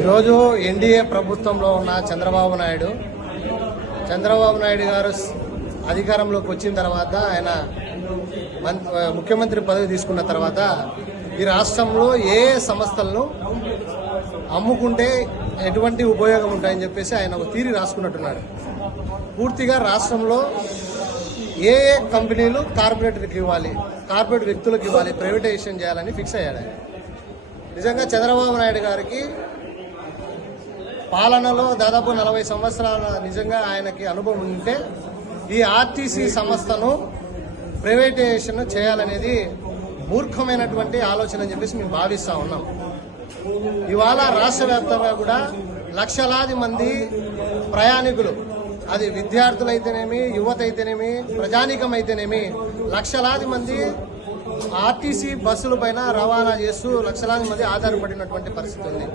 ఈరోజు ఎన్డీఏ ప్రభుత్వంలో ఉన్న చంద్రబాబు నాయుడు గారు అధికారంలోకి వచ్చిన తర్వాత ఆయన ముఖ్యమంత్రి పదవి తీసుకున్న తర్వాత ఈ రాష్ట్రంలో ఏ సంస్థలను అమ్ముకుంటే ఎటువంటి ఉపయోగం ఉంటాయని చెప్పేసి ఆయన ఒక తీరి రాసుకున్నట్టున్నాడు. పూర్తిగా రాష్ట్రంలో ఏ కంపెనీలు కార్పొరేట్ వ్యక్తులకు ఇవ్వాలి, ప్రైవేటైజేషన్ చేయాలని ఫిక్స్ అయ్యాడు. నిజంగా చంద్రబాబు నాయుడు గారికి పాలనలో దాదాపు 40 సంవత్సరాల నిజంగా ఆయనకి అనుభవం ఉంటే ఈ ఆర్టీసీ సంస్థను ప్రైవేటైజేషన్ చేయాలనేది మూర్ఖమైనటువంటి ఆలోచన అని చెప్పేసి మేము భావిస్తూ ఉన్నాం. ఇవాళ రాష్ట్ర వ్యాప్తంగా కూడా లక్షలాది మంది ప్రయాణికులు, అది విద్యార్థులైతేనేమి, యువత అయితేనేమి, ప్రజానీకం అయితేనేమి, లక్షలాది మంది ఆర్టీసీ బస్సుల పైన రవాణా చేస్తూ లక్షలాది మంది ఆధారపడినటువంటి పరిస్థితి ఉంది.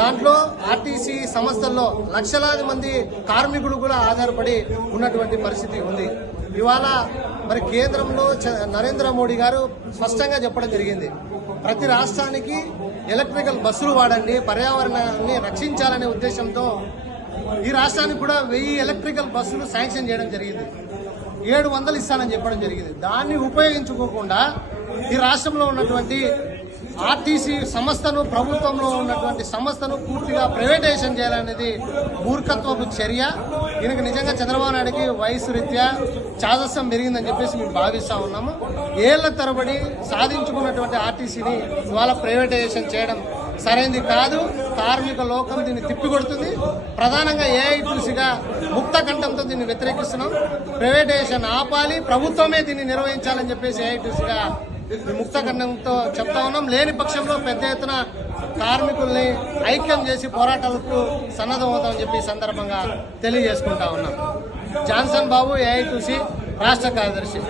దాంట్లో ఆర్టీసీ సంస్థల్లో లక్షలాది మంది కార్మికులు కూడా ఆధారపడి ఉన్నటువంటి పరిస్థితి ఉంది. ఇవాళ మరి కేంద్రంలో నరేంద్ర మోడీ గారు స్పష్టంగా చెప్పడం జరిగింది, ప్రతి రాష్ట్రానికి ఎలక్ట్రికల్ బస్సులు వాడండి, పర్యావరణాన్ని రక్షించాలనే ఉద్దేశంతో ఈ రాష్ట్రానికి కూడా 1000 ఎలక్ట్రికల్ బస్సులు శాంక్షన్ చేయడం జరిగింది. 700 ఇస్తానని చెప్పడం జరిగింది. దాన్ని ఉపయోగించుకోకుండా ఈ రాష్ట్రంలో ఉన్నటువంటి ఆర్టీసీ సంస్థను, ప్రభుత్వంలో ఉన్నటువంటి సంస్థను పూర్తిగా ప్రైవేటైజేషన్ చేయాలనేది మూర్ఖత్వపు చర్య. ఈయనకి నిజంగా చంద్రబాబు నాయుడికి వయసు రీత్యా చాదస్యం పెరిగిందని చెప్పేసి మేము భావిస్తూ ఉన్నాము. ఏళ్ల తరబడి సాధించుకున్నటువంటి ఆర్టీసీని ఇవాళ ప్రైవేటైజేషన్ చేయడం సరైనది కాదు. కార్మిక లోకం దీన్ని తిప్పికొడుతుంది. ప్రధానంగా ఏఐటీసీగా ముక్త కంఠంతో దీన్ని వ్యతిరేకిస్తున్నాం. ప్రైవేటైజేషన్ ఆపాలి, ప్రభుత్వమే దీన్ని నిర్వహించాలని చెప్పేసి ఏఐటీసీగా ముక్త కంఠంతో చెప్తా ఉన్నాం. లేని పక్షంలో పెద్ద ఎత్తున కార్మికుల్ని ఐక్యం చేసి పోరాటాలకు సన్నద్ధమవుతామని చెప్పి సందర్భంగా తెలియజేసుకుంటా ఉన్నాం. జాన్సన్ బాబు, ఏఐటీసీ రాష్ట్ర కార్యదర్శి.